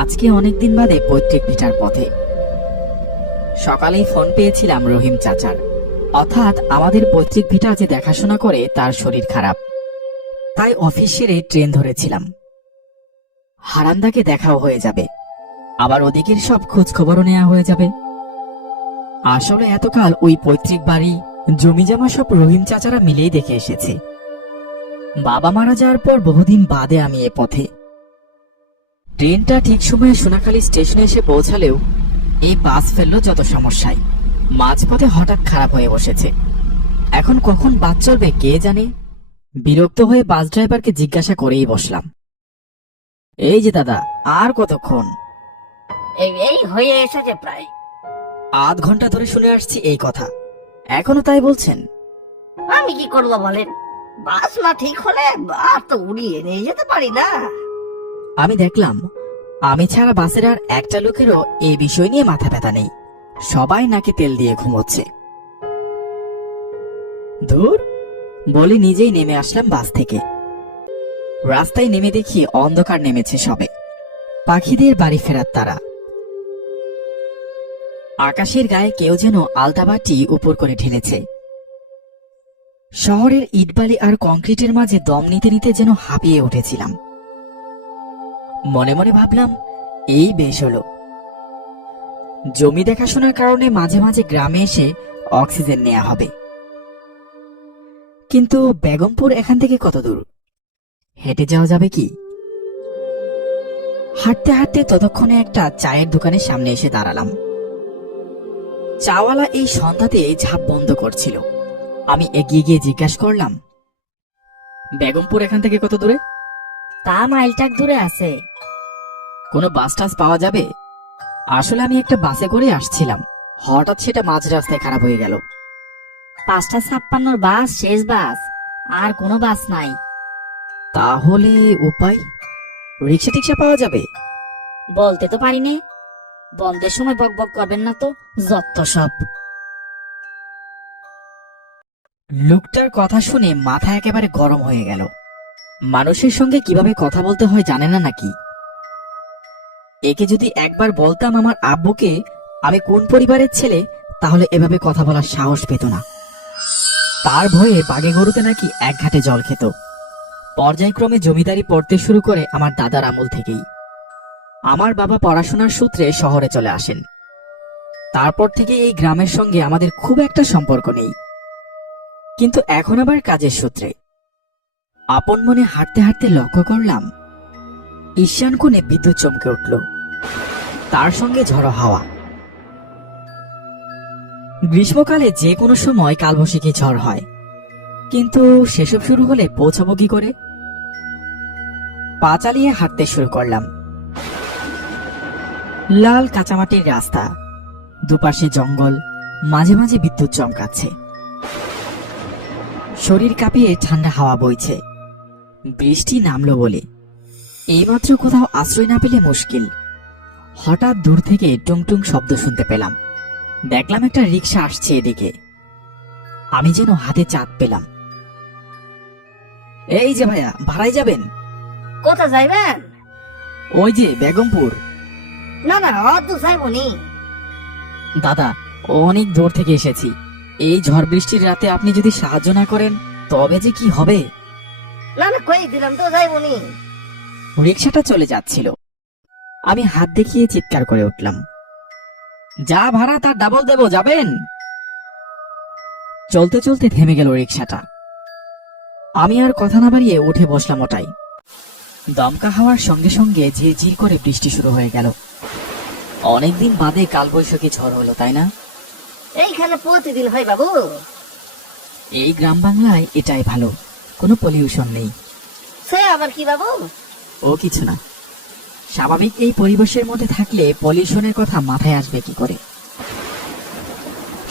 আজকে অনেকদিন বাদে পৈতৃক ভিটার পথে। সকালেই ফোন পেয়েছিলাম রহিম চাচার, অর্থাৎ আমাদের পৈতৃক ভিটা যে দেখাশোনা করে তার শরীর খারাপ, তাই অফিস সেরে ট্রেন ধরেছিলাম। হারান্দাকে দেখাও হয়ে যাবে, আবার ওদিকের সব খোঁজ খবরও নেওয়া হয়ে যাবে। আসলে এতকাল ওই পৈতৃক বাড়ি জমি জমা সব রহিম চাচারা মিলেই দেখে এসেছে। বাবা মারা যাওয়ার পর বহুদিন বাদে আমি এ পথে। ট্রেনটা ঠিক সময়ে সোনাখালী স্টেশনে এসে পৌঁছালেও এই বাস ফেললো যত সমস্যায়, মাঝপথে হঠাৎ খারাপ হয়ে বসেছে। এখন কখন বাস চলবে কে জানে। বিরক্ত হয়ে বাস ড্রাইভারকে জিজ্ঞাসা করেই বসলাম, এই যে দাদা, আর কতক্ষণ? এই হয়ে এসেছে প্রায়। আধ ঘন্টা ধরে শুনে আসছি এই কথা, এখনো তাই বলছেন? আমি কি করবো বলেন, বাস না ঠিক হলে আর তো উড়িয়ে নিয়ে যেতে পারি না। আমি দেখলাম আমি ছাড়া বাসের আর একটা লোকেরও এই বিষয় নিয়ে মাথা ব্যথা নেই, সবাই নাকি তেল দিয়ে ঘুমোচ্ছে। ধুর বলে নিজেই নেমে আসলাম বাস থেকে। রাস্তায় নেমে দেখি অন্ধকার নেমেছে সবে, পাখিদের বাড়ি ফেরার তারা। আকাশের গায়ে কেউ যেন আলতাবাটি উপর করে ঢেলেছে। শহরের ইটবালি আর কংক্রিটের মাঝে দম নিতে নিতে যেন হাঁপিয়ে উঠেছিলাম। মনে মনে ভাবলাম, এই বেশ হলো। জমি দেখাশোনার কারণে মাঝে মাঝে গ্রামে এসে অক্সিজেন নেওয়া হবে। কিন্তু বেগমপুর এখান থেকে কত দূর? হেঁটে যাওয়া যাবে কি? হাঁটতে হাঁটতে ততক্ষণে একটা চায়ের দোকানের সামনে এসে দাঁড়ালাম। চাওয়ালা এই সন্ধ্যাতে ঝাঁপ বন্ধ করছিল। আমি এগিয়ে গিয়ে জিজ্ঞাসা করলাম, বেগমপুর এখান থেকে কত দূরে? তা মাইলটাক দূরে আছে। কোনো বাস টাস পাওয়া যাবে? আসলে আমি একটা বাসে করে আসছিলাম, হঠাৎ সেটা মাঝ রাস্তায় খারাপ হয়ে গেল। 5:56 বাস শেষ বাস, আর কোনো বাস নাই। তাহলে উপায়? রিক্সা টিক্সা পাওয়া যাবে? বলতে তো পারি নে, বন্ধের সময় বক বক করবেন না তো, যত সব। লোকটার কথা শুনে মাথা একেবারে গরম হয়ে গেল। মানুষের সঙ্গে কিভাবে কথা বলতে হয় জানে না নাকি? একে যদি একবার বলতাম আমার আব্বুকে আমি কোন পরিবারের ছেলে, তাহলে এভাবে কথা বলার সাহস পেত না। তার ভয়ে বাগে গরুতে নাকি এক ঘাটে জল খেত। পর্যায়ক্রমে জমিদারি পড়তে শুরু করে আমার দাদার আমল থেকেই। আমার বাবা পড়াশোনার সূত্রে শহরে চলে আসেন। তারপর থেকে এই গ্রামের সঙ্গে আমাদের খুব একটা সম্পর্ক নেই, কিন্তু এখন আবার কাজের সূত্রে। আপন মনে হাঁটতে হাঁটতে লক্ষ্য করলাম ঈশান কোণে বিদ্যুৎ চমকে উঠল, তার সঙ্গে ঝড়ো হাওয়া। গ্রীষ্মকালে যে কোনো সময় কালবৈশাখী ঝড় হয়, কিন্তু সেসব শুরু হলে পৌঁছাবো কি করে? পা চালিয়ে হাঁটতে শুরু করলাম। লাল কাঁচামাটির রাস্তা, দুপাশে জঙ্গল, মাঝে মাঝে বিদ্যুৎ চমকাচ্ছে। শরীর কাঁপিয়ে ঠান্ডা হাওয়া বইছে। বৃষ্টি নামলো বলে এইমাত্র কোথাও আশ্রয় না পেলে মুশকিল। হঠাৎ দূর থেকে টুংটুং শব্দ শুনতে পেলাম। দেখলাম একটা রিক্সা আসছে এদিকে। আমি যেন হাতে চাঁদ পেলাম। এই যে ভাইয়া, ভাড়ায় যাবেন? কোথা যাইবেন? ওই যে বেগমপুর। না না, অত যাইবনি। দাদা, অনেক দূর থেকে এসেছি। এই ঝড় বৃষ্টির রাতে আপনি যদি সাহায্য না করেন তবে যে কি হবে। না না, কই দিলাম তো, যাইবনি। রিক্সাটা চলে যাচ্ছিল। আমি হাত দেখিয়ে চিৎকার করে উঠলাম, যা ভাড়া তার ডাবল দেব, যাবেন? চলতে চলতে থেমে গেল রিক্সাটা। আমি আর কথা না বাড়িয়ে উঠে বসলাম ওটাই। দমকা হাওয়ার সঙ্গে সঙ্গে ঝিরঝির করে বৃষ্টি শুরু হয়ে গেল। অনেকদিন বাদে কালবৈশাখী ঝড় হলো, তাই না? এইখানে প্রতিদিন হয় বাবু। এই গ্রাম বাংলায় এটাই ভালো, কোনো পলিউশন নেই। সে আবার কি বাবু? ও কিছু না, স্বাভাবিক এই পরিবেশের মধ্যে থাকলে পলিউশনের কথা মাথায় আসবে কি করে?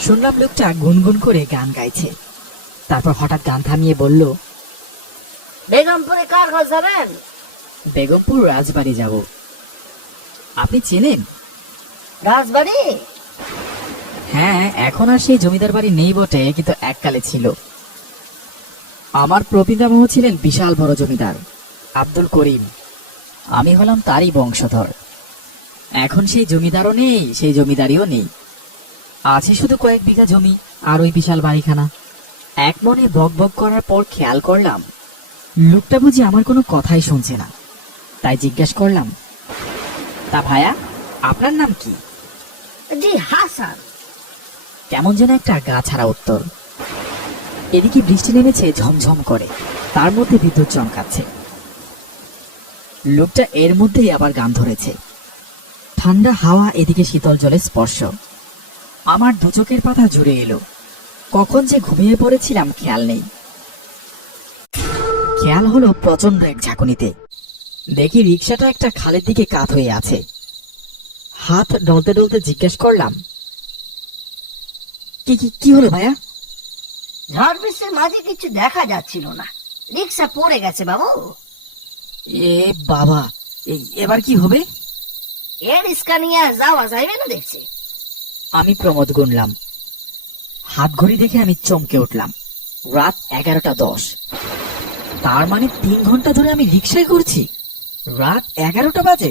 শুনলাম লোকটা গুনগুন করে গান গাইছে। তারপর হঠাৎ গান থামিয়ে বলল, বেগমপুরে কার ঘর যাবেন? বেগমপুর রাজবাড়ি যাব। আপনি চেনেন? রাজবাড়ি? হ্যাঁ, এখন আর সেই জমিদার বাড়ি নেই বটে, কিন্তু এককালে ছিল। আমার প্রপিতামহ ছিলেন বিশাল বড় জমিদার আব্দুল করিম। আমি হলাম তারই বংশধর। এখন সেই জমিদারও নেই, সেই জমিদারিও নেই। আছে শুধু কয়েক বিঘা জমি আর ওই বিশাল বাড়িখানা। এক মনে বক বক করার পর খেয়াল করলাম লোকটা বুঝি আমার কোনো কথাই শুনছে না। তাই জিজ্ঞেস করলাম, তা ভাইয়া, আপনার নাম কি? জি হাসান। কেমন যেন একটা গা ছাড়া উত্তর। এদিকে বৃষ্টি নেমেছে ঝমঝম করে, তার মধ্যে বিদ্যুৎ চমকাচ্ছে। লোকটা এর মধ্যেই আবার গান ধরেছে। ঠান্ডা হাওয়া, এদিকে শীতল জলের স্পর্শ। আমার দু চোখের পাতা জুড়ে এলো। কখন যে ঘুমিয়ে পড়েছিলাম খেয়াল নেই। খেয়াল হলো প্রচন্ড এক ঝাঁকুনিতে দেখি রিক্সাটা একটা খালের দিকে কাত হয়ে আছে। হাত ডলতে ডলতে জিজ্ঞেস করলাম, কি কি কি হলো ভাইয়া? ঝড় বৃষ্টির মাঝে কিছু দেখা যাচ্ছিল না, রিক্সা পড়ে গেছে বাবু। এ বাবা, এবার কি হবে? এ রিক্সা নিয়ে আর যাওয়া যাইবে না দেখছি। আমি প্রমোদ গুনলাম। হাত ঘড়ি দেখে আমি চমকে উঠলাম। রাত 11টা 10। তার মানে 3 ঘন্টা ধরে আমি রিক্সায় করছি। রাত 11টা বাজে,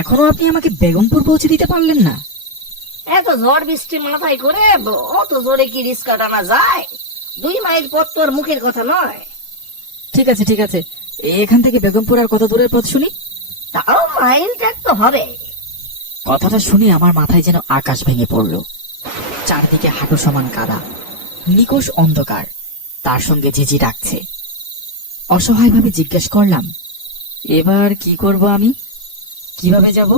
এখনো আপনি আমাকে বেগমপুর পৌঁছে দিতে পারলেন না? এত ঝড় বৃষ্টি মাথায় করে অত জোরে কি রিক্সা টানা যায়? 2 মাইল পথ তোর মুখের কথা নয়। ঠিক আছে ঠিক আছে, এখান থেকে বেগমপুর আর কত দূরের পথ শুনি? তাও মাইল ট্যাক তো হবে। কথাটা শুনে আমার মাথায় যেন আকাশ ভেঙে পড়ল। চারদিকে হাঁটু সমান কাদা, নিকোষ অন্ধকার, তার সঙ্গে ঝিঝি ডাকছে। অসহায়ভাবে জিজ্ঞেস করলাম, এবার কি করব আমি? কিভাবে যাব?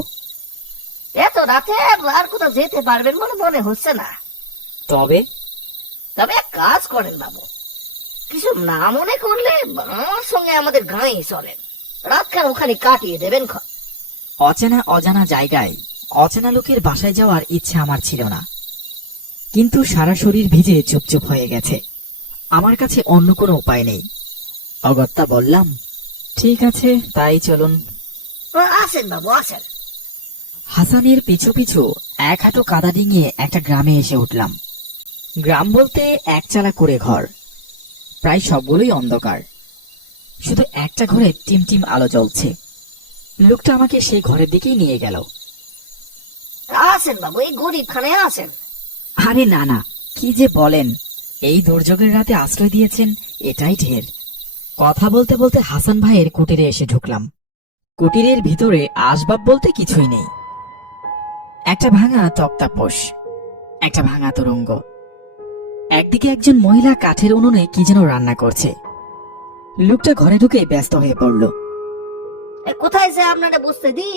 এত রাতে আর কোথাও যেতে পারবেন বলে মনে হচ্ছে না। তবে তবে এক কাজ করেন বাবু, কিছু না মনে করলে আমার সঙ্গে আমাদের গাঁয়ে চলেন, রাতখান ওখানে কাটিয়ে দেবেন। অচেনা অজানা জায়গায় অচেনা লোকের বাসায় যাওয়ার ইচ্ছা আমার ছিল না, কিন্তু সারা শরীর ভিজে চুপচুপ হয়ে গেছে। আমার কাছে অন্য কোনো উপায় নেই। অগত্যা বললাম, ঠিক আছে তাই চলুন। আসেন বাবু আসেন। হাসানের পিছু পিছু 1 হাঁটু কাদা ডিঙিয়ে একটা গ্রামে এসে উঠলাম। গ্রাম বলতে একচালা করে ঘর, প্রায় সবগুলোই অন্ধকার। শুধু একটা ঘরে টিমটিম আলো জ্বলছে। লোকটা আমাকে সেই ঘরের দিকেই নিয়ে গেল। আসেন বাবু, এই গরিব খানে আসেন। আরে না না, কি যে বলেন! এই দুর্যোগের রাতে আশ্রয় দিয়েছেন, এটাই ঢের। কথা বলতে বলতে হাসান ভাইয়ের কুটিরে এসে ঢুকলাম। কুটিরের ভিতরে আসবাব বলতে কিছুই নেই। একটা ভাঙা তক্তাপোষ, একটা ভাঙা তোরঙ্গ। একদিকে একজন মহিলা কাঠের উনুনে কি যেন রান্না করছে। লোকটা ঘরে ঢুকে ব্যস্ত হয়ে পড়ল। কোথায় যে আপনারা বসতে দি?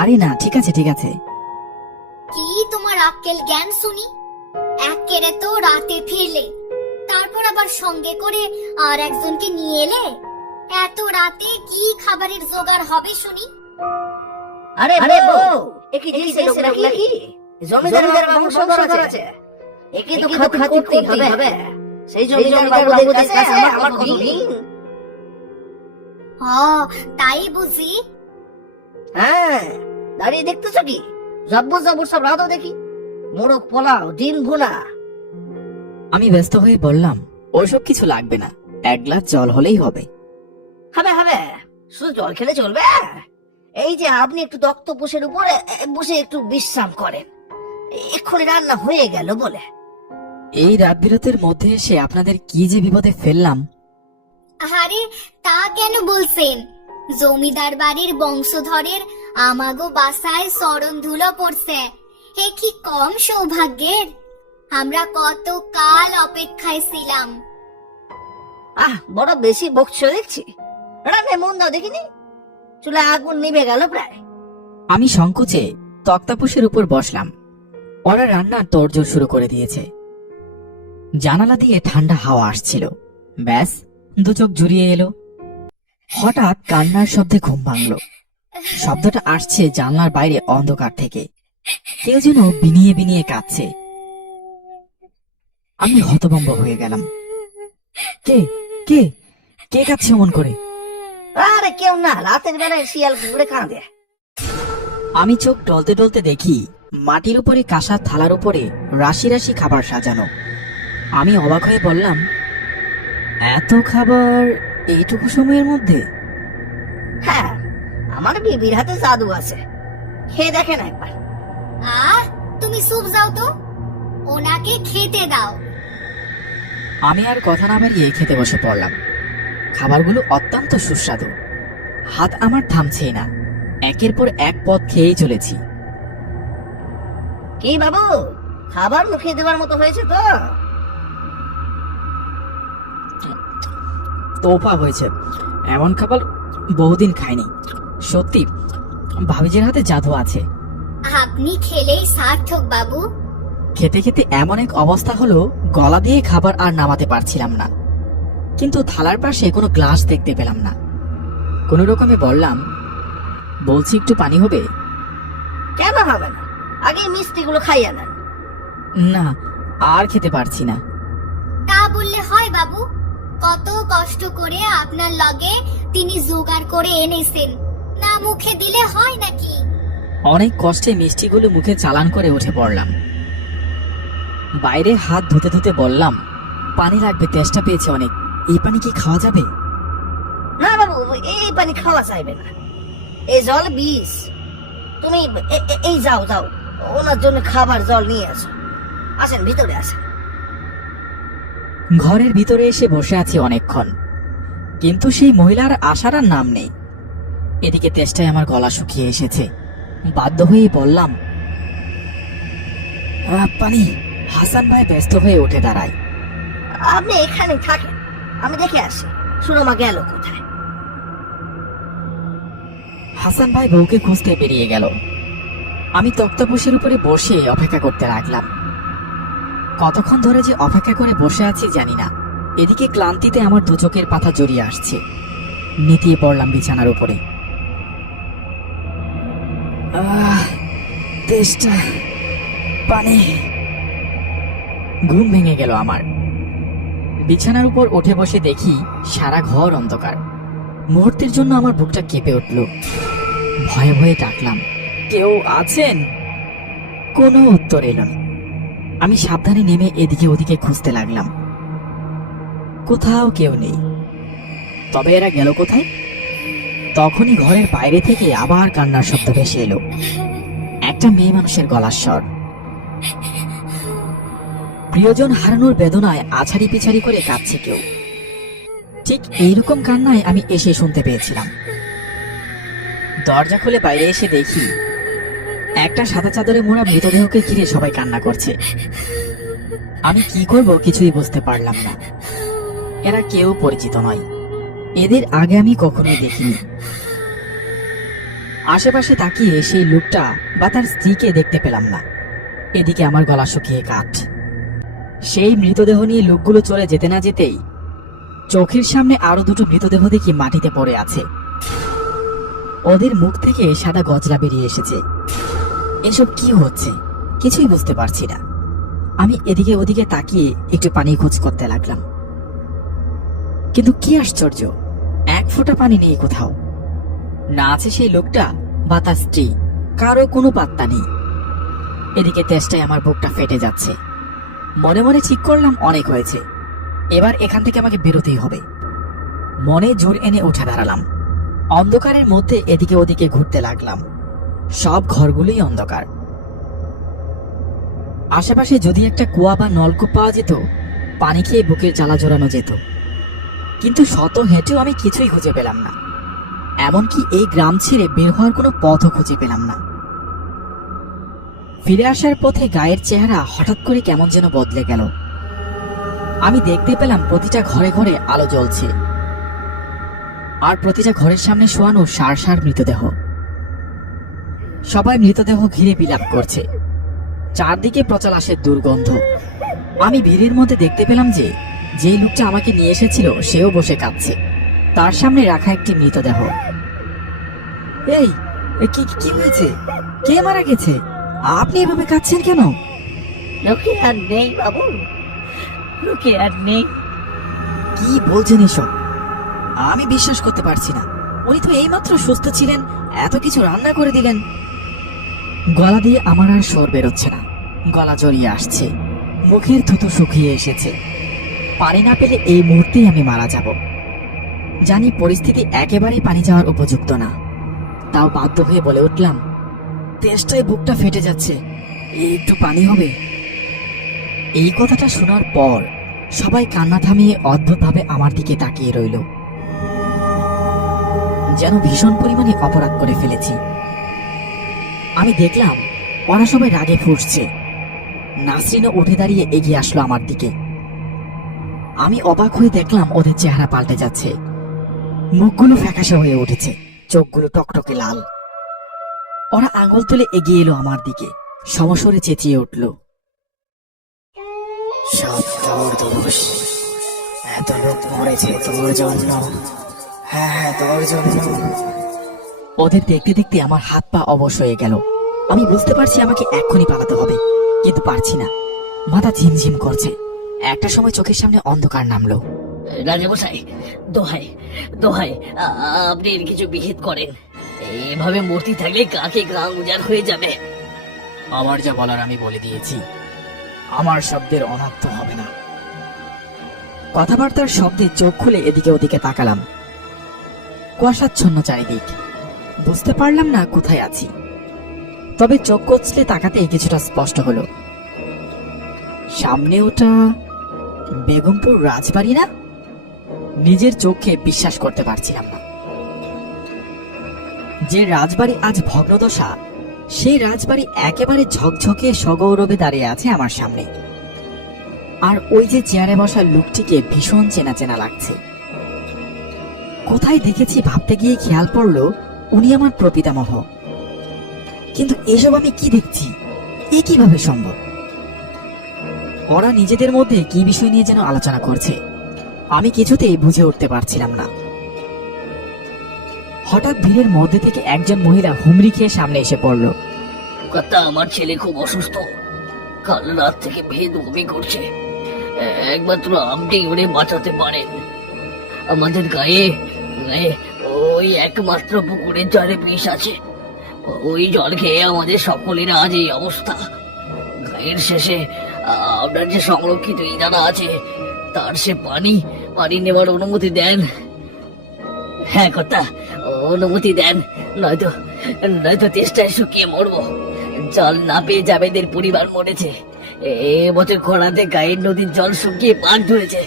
আরে না, ঠিক আছে ঠিক আছে। কি তোমার আক্কেল জ্ঞান শুনি? একেরে তো রাতে ফিরলে, তারপর আবার সঙ্গে করে আর একজনকে নিয়ে এলে। এত রাতে কি খাবারের জোগাড় হবে শুনি? আরে বউ, একি দিছে লোক নাকি? জমিদারের বংশধর আছে। একি তো খাতি করতেই হবে। সেই জমিদার বাবুদের কাছে আমার কত লিঙ্ক। তাই বুঝি? হ্যাঁ, দাঁড়িয়ে দেখতেছো কি? জব্বর জব্বর সব রাধো দেখি, মোরগ পোলাও, ডিম ভুনা। আমি ব্যস্ত হয়ে বললাম, ওসব কিছু লাগবে না, 1 গ্লাস জল হলেই হবে। হবে, শুধু জল খেলে চলবে? এই যে আপনি একটু তক্তপোষের উপরে বসে একটু বিশ্রাম করেন, এক্ষুনি রান্না হয়ে গেল বলে। এই রাত বিরতের মধ্যে এসে আপনাদের কি যে বিপদে ফেললাম। আরে তা কেন বলছেন? জমিদার বাড়ির বংশধরের আমাগো বাসায় চরণ ধুলো পড়ছে, এ কি কম সৌভাগ্যের? আমরা কত কাল অপেক্ষায় ছিলাম। বড় বেশি বকছো দেখছি। রান্না মন দাও দেখিনি, চুলে আগুন নিভে গেল প্রায়। আমি সংকোচে তক্তাপোষের উপর বসলাম। ওরা রান্নার তোড়জোড় শুরু করে দিয়েছে। জানালা দিয়ে ঠান্ডা হাওয়া আসছিল। ব্যাস, 2 চোখ জুড়িয়ে এলো। হঠাৎ কান্নার শব্দে ঘুম ভাঙল। শব্দটা আসছে জানলার বাইরে অন্ধকার থেকে। কেউ যেন বিনিয়ে বিনিয়ে কাঁদছে। আমি হতভম্ব হয়ে গেলাম। কে কে কে কাঁদছে অমন করে? আরে কেউ না, রাতের বেলায় শিয়াল ঘুরে কাঁদে। আমি চোখ টলতে টলতে দেখি মাটির উপরে কাঁসার থালার উপরে রাশি রাশি খাবার সাজানো। আমি অবাক হয়ে বললাম, এত খাবার এইটুকু সময়ের মধ্যে? হ্যাঁ, আমার বিবির হাতে জাদু আছে। খেয়ে দেখেন একবার। তুমি চুপ যাও তো, ওনাকে খেতে দাও। আমি আর কথা না বাড়িয়ে খেতে বসে পড়লাম। খাবারগুলো অত্যন্ত সুস্বাদু, হাত আমার থামছেই না, একের পর এক পদ খেয়েই চলেছি। কি বাবু, খাবার মুখে দেওয়ার মতো হয়েছে তো? তোফা হয়েছে, এমন খাবার বহুদিন খাইনি। সত্যি ভাবিজের হাতে জাদু আছে। আপনি খেলেই সার্থক বাবু। খেতে খেতে এমন এক অবস্থা হলো, গলা দিয়ে খাবার আর নামাতে পারছিলাম না। কিন্তু থালার পাশে কোনো গ্লাস দেখতে পেলাম না। কোনো রকমে বললাম, বলছি একটু পানি হবে? কেন হবে না, আগে মিষ্টিগুলো খাইয়া নেন। না, আর খেতে পারছি না। তা বললে হয় বাবু? কত কষ্ট করে আপনার লগে তিনি জোগাড় করে এনেছেন, না মুখে দিলে হয় নাকি? অনেক কষ্টে মিষ্টিগুলো মুখে চালান করে উঠে পড়লাম। বাইরে হাত ধুতে ধুতে বললাম, পানি লাগবে, তেষ্টা পেয়েছে অনেক। এই পানি কি খাওয়া যাবে? না বাবু, এই পানি খাওয়া চাইবে না, এই জল বিষ। তুমি এই যাও যাও, ওনার জন্য খাবার জল নিয়ে আসো। আসেন, ভিতরে আসেন। ঘরের ভিতরে এসে বসে আছি অনেকক্ষণ, কিন্তু সেই মহিলার আসার আর নাম নেই। এদিকে তেষ্টায় আমার গলা শুকিয়ে এসেছে। বাধ্য হয়ে বললাম, পানি। হাসান ভাই ব্যস্ত হয়ে উঠে দাঁড়ায়। আপনি এখানে থাকেন, আমি দেখে আসি সুরমা গেল কোথায়। হাসান ভাই বউকে খুঁজতে বেরিয়ে গেল। আমি তক্তাপোশের উপরে বসে অপেক্ষা করতে লাগলাম। কতক্ষণ ধরে যে অপেক্ষা করে বসে আছি জানি না। এদিকে ক্লান্তিতে আমার দু চোখের পাতা জড়িয়ে আসছে। নেতিয়ে পড়লাম বিছানার উপরে। তেষ্টা, পানি। ঘুম ভেঙে গেল আমার। বিছানার উপর উঠে বসে দেখি সারা ঘর অন্ধকার। মুহূর্তের জন্য আমার বুকটা কেঁপে উঠল। ভয়ে ভয়ে ডাকলাম, কেউ আছেন? কোনো উত্তর এলো না। আমি সাবধানে নেমে এদিকে ওদিকে খুঁজতে লাগলাম। কোথাও কেউ নেই। তবে এরা গেল কোথায়? তখনই ঘরের বাইরে থেকে আবার কান্নার শব্দ ভেসে এলো। একটা মেয়ে মানুষের গলার স্বর। প্রিয়জন হারানোর বেদনায় আছাড়ি পিছাড়ি করে কাঁদছে কেউ। ঠিক এইরকম কান্নায় আমি এসে শুনতে পেয়েছিলাম। দরজা খুলে বাইরে এসে দেখি একটা সাদা চাদরে মোড়া মৃতদেহকে ঘিরে সবাই কান্না করছে। আমি কি করব কিছুই বুঝতে পারলাম না। এরা কেউ পরিচিত নয়, এদের আগে আমি কখনোই দেখিনি। আশেপাশে তাকিয়ে সেই লোকটা বা তার স্ত্রীকে দেখতে পেলাম না। এদিকে আমার গলা শুকিয়ে কাঠ। সেই মৃতদেহ নিয়ে লোকগুলো চলে যেতে না যেতেই চোখের সামনে আরো দুটো মৃতদেহ দেখি মাটিতে পড়ে আছে। ওদের মুখ থেকে সাদা গজলা বেরিয়ে এসেছে। এসব কি হচ্ছে কিছুই বুঝতে পারছি না। আমি এদিকে ওদিকে তাকিয়ে একটু পানি খোঁজ করতে লাগলাম, কিন্তু কি আশ্চর্য, এক ফোঁটা পানি নেই কোথাও। না আছে সেই লোকটা বা তার স্ত্রী, কারো কোনো পাত্তা নেই। এদিকে তেষ্টায় আমার বুকটা ফেটে যাচ্ছে। মনে মনে ঠিক করলাম, অনেক হয়েছে, এবার এখান থেকে আমাকে বেরোতেই হবে। মনে জোর এনে উঠে দাঁড়ালাম। অন্ধকারের মধ্যে এদিকে ওদিকে ঘুরতে লাগলাম। সব ঘরগুলোই অন্ধকার। আশেপাশে যদি একটা কুয়া বা নলকূপ পাওয়া যেত, পানি খেয়ে বুকের জ্বালা জোরানো যেত, কিন্তু শত হেঁটেও আমি কিছুই খুঁজে পেলাম না। এমনকি এই গ্রাম ছেড়ে বের হওয়ার কোনো পথও খুঁজে পেলাম না। ফিরে আসার পথে গায়ের চেহারা হঠাৎ করে কেমন যেন বদলে গেল। আমি দেখতে পেলাম প্রতিটা ঘরে ঘরে আলো জ্বলছে, আর প্রতিটা ঘরের সামনে শোয়ানো সার সার মৃতদেহ। সবাই মৃতদেহ ঘিরে বিলাপ করছে। চারদিকে প্রচলাসের দুর্গন্ধ। আমি ভিড়ের মধ্যে দেখতে পেলাম যে যেই লোকটা আমাকে নিয়ে এসেছিল সেও বসে কাঁদছে, তার সামনে রাখা একটি মৃতদেহ। এই কি কি হয়েছে? কে মারা গেছে? আপনি এভাবে কাঁদছেন কেন? লোকে আর নেই বাবু, লোকে আর নেই। কি বলছেন এসব? আমি বিশ্বাস করতে পারছি না। উনি তো এইমাত্র সুস্থ ছিলেন, এত কিছু রান্না করে দিলেন। গলা দিয়ে আমার আর স্বর বেরোচ্ছে না, গলা জড়িয়ে আসছে, মুখের থুতু শুকিয়ে এসেছে। পানি না পেলে এই মুহূর্তেই আমি মারা যাব। জানি পরিস্থিতি একেবারেই পানি যাওয়ার উপযুক্ত না, তাও বাধ্য হয়ে বলে উঠলাম, তেষ্টায় বুকটা ফেটে যাচ্ছে, একটু পানি হবে? এই কথাটা শোনার পর সবাই কান্না থামিয়ে অদ্ভুতভাবে আমার দিকে তাকিয়ে রইল, যেন ভীষণ পরিমাণে অপরাধ করে ফেলেছি। আমি দেখলাম ওরা সবাই রাগে ফুঁসছে। নাসরিনও উঠে দাঁড়িয়ে এগিয়ে আসলো আমার দিকে। আমি অবাক হয়ে দেখলাম ওদের চেহারা পাল্টে যাচ্ছে, মুখগুলো ফ্যাকাশে হয়ে উঠেছে, চোখগুলো টকটকে লাল। ওরা আঙুল তুলে এগিয়ে এলো আমার দিকে, সমস্বরে চেঁচিয়ে উঠল, সব তোর দোষ, এত লোক মরেছে তোর জন্য, হ্যাঁ তোর জন্য। ওদের দেখতে দেখতে আমার হাত পা অবশ হয়ে গেল। আমি বুঝতে পারছি আমাকে এক্ষুনি পালাতে হবে, কিন্তু পারছি না। মাথা ঝিমঝিম করছে। একটা সময় চোখের সামনে অন্ধকার নামলো। রাজামশাই, দোহাই দোহাই, আপনি এর কিছু বিহিত করেন। এভাবে মূর্তি থাকলে কাকে গ্রাম উজাড় হয়ে যাবে। আমার যা বলার আমি বলে দিয়েছি, আমার শব্দের অনর্থ হবে না। কথাবার্তার শব্দে চোখ খুলে এদিকে ওদিকে তাকালাম। কুয়াশাচ্ছন্ন চারিদিক, বুঝতে পারলাম না কোথায় আছি। তবে চোখ কচলে তাকাতে কিছুটা স্পষ্ট হলো। সামনে ওটা বেগমপুর রাজবাড়ি না? নিজের চোখে বিশ্বাস করতে পারছিলাম না। যে রাজবাড়ি আজ ভগ্নদশা, সেই রাজবাড়ি একেবারে ঝকঝকে সগৌরবে দাঁড়িয়ে আছে আমার সামনে। আর ওই যে চেয়ারে বসা লোকটিকে ভীষণ চেনা চেনা লাগছে। কোথায় দেখেছি ভাবতে গিয়ে খেয়াল পড়লো উনি আমার প্রপিতামহ। কিন্তু এসব আমি কি দেখছি, এ কিভাবে সম্ভব? ওরা নিজেদের মধ্যে কি বিষয় নিয়ে যেন আলোচনা করছে, আমি কিছুতেই বুঝে উঠতে পারছিলাম না। হঠাৎ ভিড়ের মধ্যে থেকে একজন মহিলা হুমড়ি খেয়ে সামনে এসে পড়ল। কথা, আমার ছেলে খুব অসুস্থ, কাল রাত থেকে ভেদ বমি করছে। একমাত্র আপনি ওরে বাঁচাতে পারেন। আমাদের গায়ে গায়ে ওই একমাত্র পুকুরের জলে বিষ আছে। ওই জল খেয়ে আমাদের সকলের আজ এই অবস্থা। গায়ের শেষে আপনার যে সংরক্ষিত ইদারা আছে, তার সে পানি পানি নেওয়ার অনুমতি দেন। হ্যাঁ কথা, অনুমতি দেন, নয়তো নয়তো তেষ্টায় শুকিয়ে মরবো। জল না পেয়ে জাবেদের পরিবার মরেছে। এবছর খরাতে গায়ের নদীর জল শুকিয়ে পাক ধরেছে,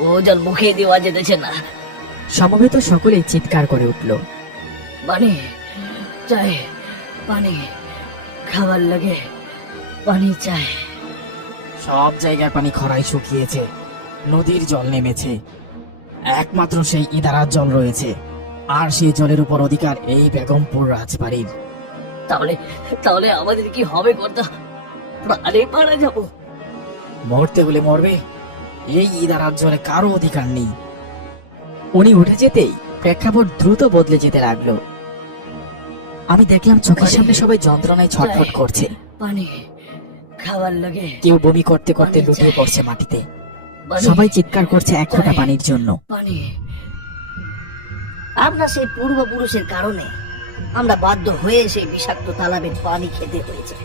ও জল মুখে দেওয়া যেতেছে না। সমবেত সকলে চিৎকার করে উঠল, পানি চাই, পানি খাবার লাগে, পানি চাই। সব জায়গার পানি খরায় শুকিয়েছে, নদীর জল নেমেছে, একমাত্র সেই ইদারার জল রয়েছে। আর সেই জলের উপর অধিকার এই বেগমপুর রাজবাড়ির। তাহলে তাহলে আমাদের কি হবে কর্তা? প্রাণে মারা যাব। মরতে হলে মরবে, এই ইদারার জলে কারো অধিকার নেই। উনি উঠে যেতেই প্রেক্ষাপট দ্রুত বদলে যেতে লাগলো। আমি দেখলাম চোখের সামনে সবাই যন্ত্রণায় ছটফট করছে। পানি খাবার লাগে, কেউ বমি করতে করতে লুটিয়ে পড়ছে মাটিতে। সবাই চিৎকার করছে এক ফোঁটা পানির জন্য। পানি। আমরা সেই পূর্বপুরুষের কারণে আমরা বাধ্য হয়ে সেই বিষাক্ত তালাবের পানি খেতে হয়েছে।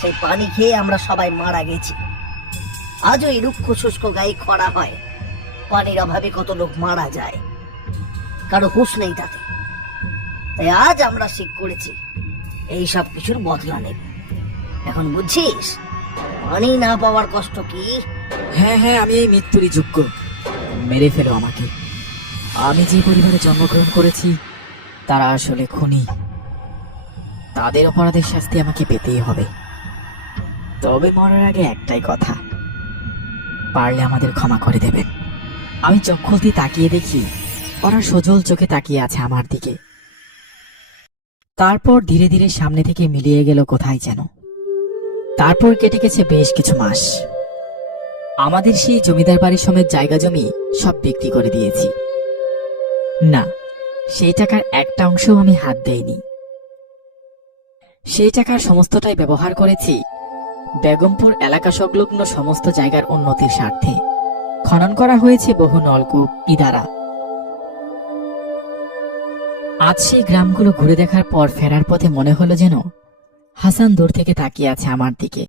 সেই পানি খেয়ে আমরা সবাই মারা গেছি। আজও এই রুক্ষ শুষ্ক গায়ে খরা হয়, পানির অভাবে কত লোক মারা যায়, কারো হুঁশ নেই তাতে। তাই আজ আমরা ঠিক করেছি এই সব কিছুর বদলা নেব। এখন বুঝছিস পানি না পাওয়ার কষ্ট কি? হ্যাঁ হ্যাঁ, আমি এই মৃত্যুরই যোগ্য। মেরে ফেলো আমাকে। আমি যে পরিবারে জন্মগ্রহণ করেছি তারা আসলে খুনি। তাদের অপরাধের শাস্তি আমাকে পেতেই হবে। তবে মরার আগে একটাই কথা, পারলে আমাদের ক্ষমা করে দেবেন। আমি চোখ খুলতে তাকিয়ে দেখি ওরা সজল চোখে তাকিয়ে আছে আমার দিকে। তারপর ধীরে ধীরে সামনে থেকে মিলিয়ে গেল কোথায় যেন। তারপর কেটে গেছে বেশ কিছু মাস। আমাদের সেই জমিদার বাড়ির সমেত জায়গা জমি সব বিক্রি করে দিয়েছি। না, সেই টাকার একটা অংশও আমি হাত দেইনি। সেই টাকার সমস্তটাই ব্যবহার করেছি বেগমপুর এলাকা সংলগ্ন সমস্ত জায়গার উন্নতির স্বার্থে। খনন করা হয়েছে বহু নলকূপ, ইদারা। আজ সেই গ্রামগুলো ঘুরে দেখার পর ফেরার পথে মনে হলো যেন হাসান দূর থেকে তাকিয়ে আছে আমার দিকে।